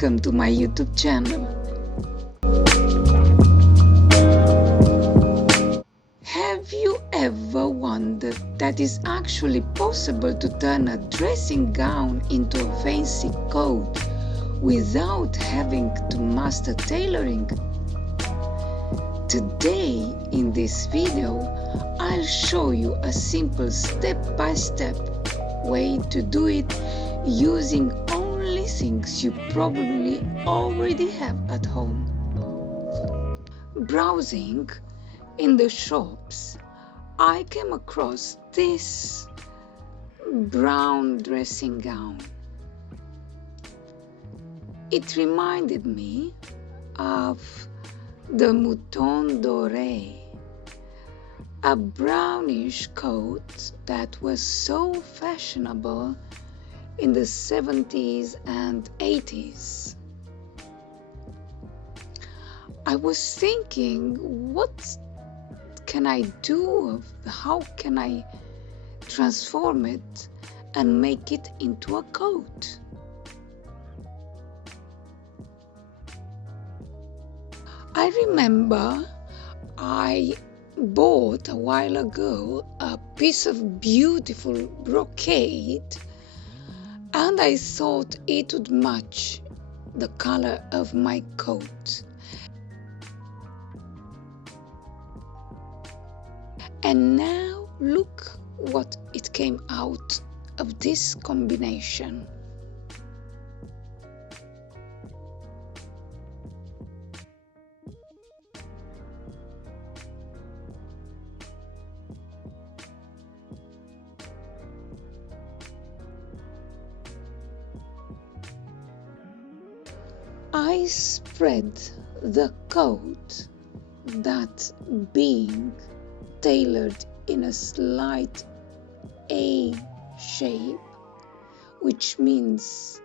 Welcome to my YouTube channel. Have you ever wondered that it's actually possible to turn a dressing gown into a fancy coat without having to master tailoring? Today in this video, I'll show you a simple step-by-step way to do it using only things you probably already have at home. Browsing in the shops, I came across this brown dressing gown. It reminded me of the mouton doré, a brownish coat that was so fashionable in the 70s and 80s. I was thinking, what can I do? How can I transform it and make it into a coat? I remember I bought a while ago a piece of beautiful brocade, and I thought it would match the color of my coat. And now look what it came out of this combination. I spread the coat, that being tailored in a slight A shape, which means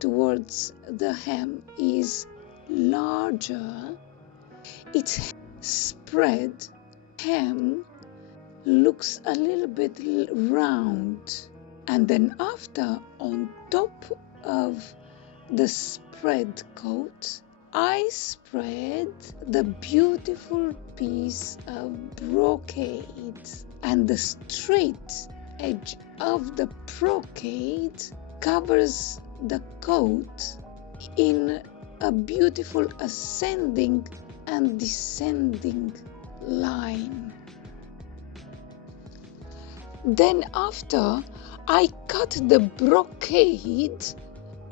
towards the hem is larger. Its spread hem looks a little bit round, and then after, on top of the spread coat, I spread the beautiful piece of brocade, and the straight edge of the brocade covers the coat in a beautiful ascending and descending line. Then after, I cut the brocade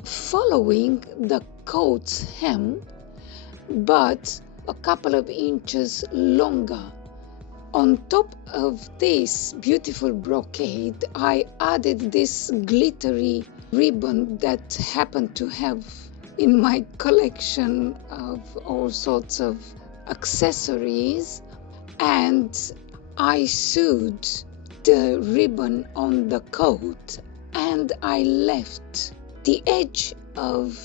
following the coat's hem, but a couple of inches longer. On top of this beautiful brocade, I added this glittery ribbon that happened to have in my collection of all sorts of accessories, and I sewed the ribbon on the coat, and I left the edge of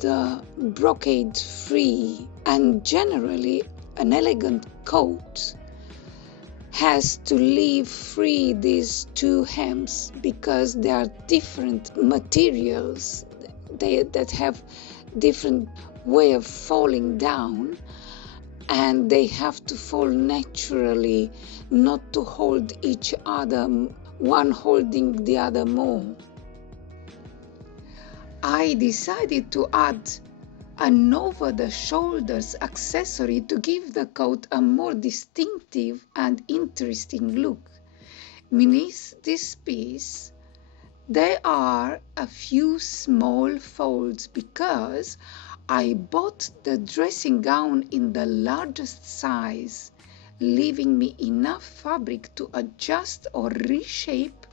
the brocade free. And generally, an elegant coat has to leave free these two hems because they are different materials that have different way of falling down, and they have to fall naturally, not to hold each other, one holding the other more. I decided to add an over-the-shoulders accessory to give the coat a more distinctive and interesting look. Beneath this piece, there are a few small folds because I bought the dressing gown in the largest size, leaving me enough fabric to adjust or reshape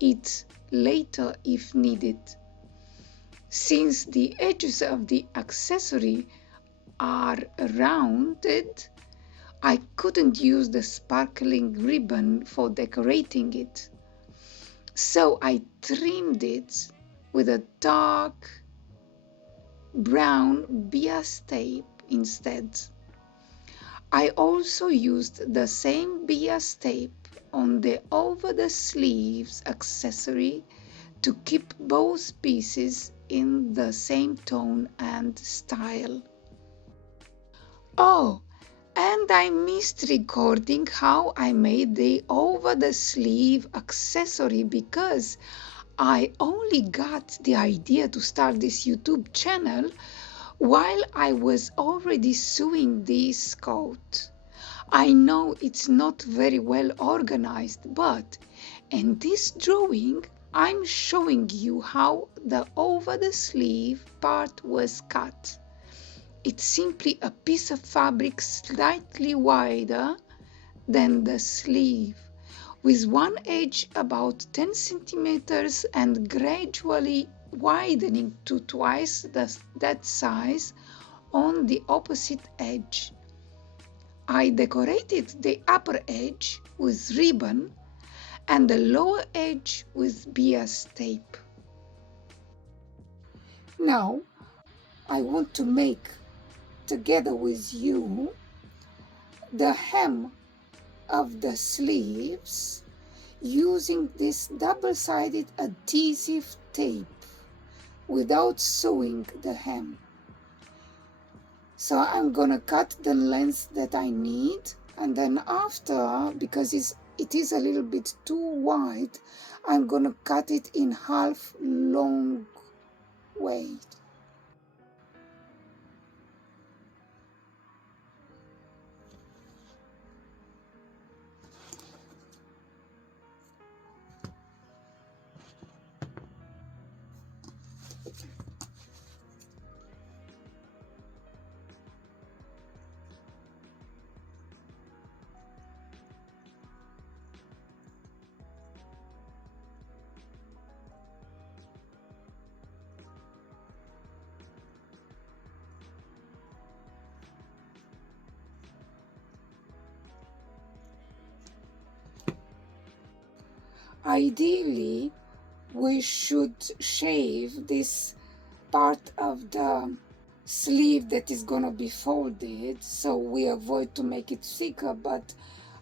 it later if needed. Since the edges of the accessory are rounded, I couldn't use the sparkling ribbon for decorating it. So I trimmed it with a dark brown bias tape instead. I also used the same bias tape on the over the sleeves accessory to keep both pieces in the same tone and style. Oh, and I missed recording how I made the over the sleeve accessory because I only got the idea to start this YouTube channel while I was already sewing this coat. I know it's not very well organized, but in this drawing I'm showing you how the over the sleeve part was cut. It's simply a piece of fabric slightly wider than the sleeve, with one edge about 10 centimeters and gradually widening to twice that size on the opposite edge. I decorated the upper edge with ribbon and the lower edge with bias tape. Now I want to make together with you the hem of the sleeves using this double-sided adhesive tape without sewing the hem. So I'm gonna cut the length that I need, and then after, because it is a little bit too wide, I'm gonna cut it in half long way. Ideally, we should shave this part of the sleeve that is gonna be folded, so we avoid to make it thicker, but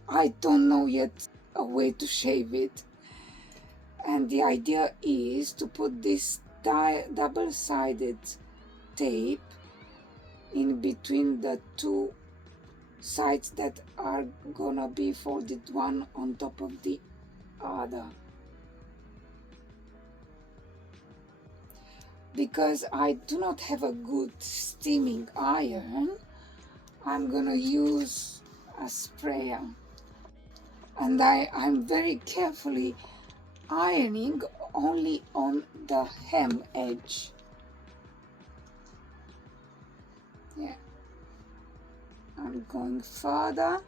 I don't know yet a way to shave it. And the idea is to put this double-sided tape in between the two sides that are gonna be folded one on top of the other. Because I do not have a good steaming iron, I'm gonna use a sprayer, and I'm very carefully ironing only on the hem edge. Yeah, I'm going further.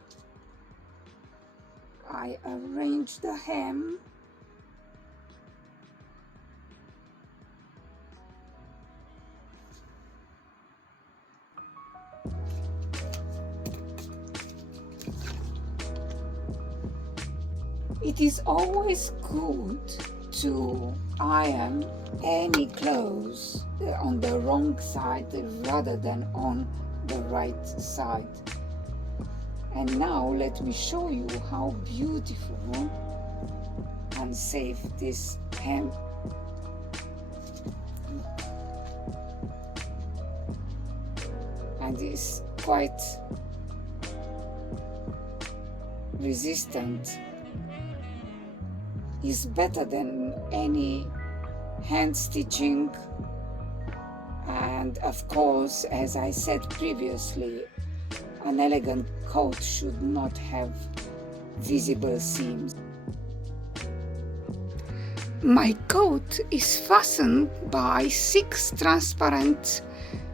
I arrange the hem. It is always good to iron any clothes on the wrong side rather than on the right side. And now let me show you how beautiful and safe this hem and is quite resistant. Is better than any hand stitching, and of course, as I said previously, an elegant coat should not have visible seams. My coat is fastened by 6 transparent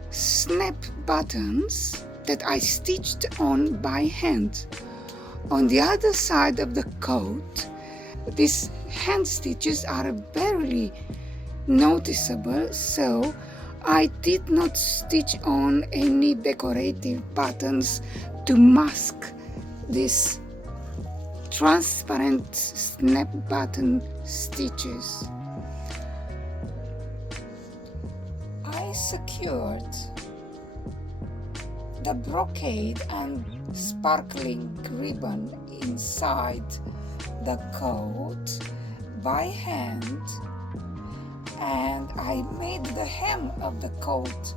snap buttons that I stitched on by hand. On the other side of the coat, these hand stitches are barely noticeable, so I did not stitch on any decorative buttons to mask these transparent snap button stitches. I secured the brocade and sparkling ribbon inside the coat by hand and I made the hem of the coat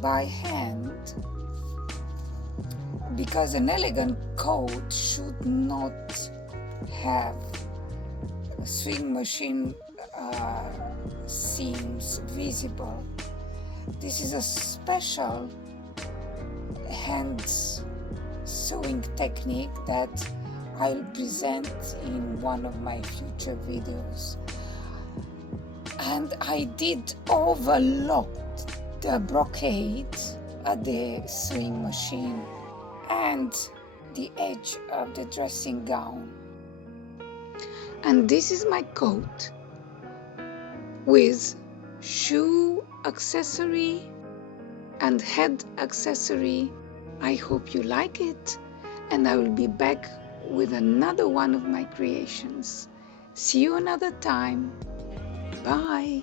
by hand, because an elegant coat should not have sewing machine seams visible. This is a special hand sewing technique that I'll present in one of my future videos. And I did overlock the brocade at the sewing machine and the edge of the dressing gown. And this is my coat with shoe accessory and head accessory. I hope you like it, and I will be back with another one of my creations. See you another time. Bye.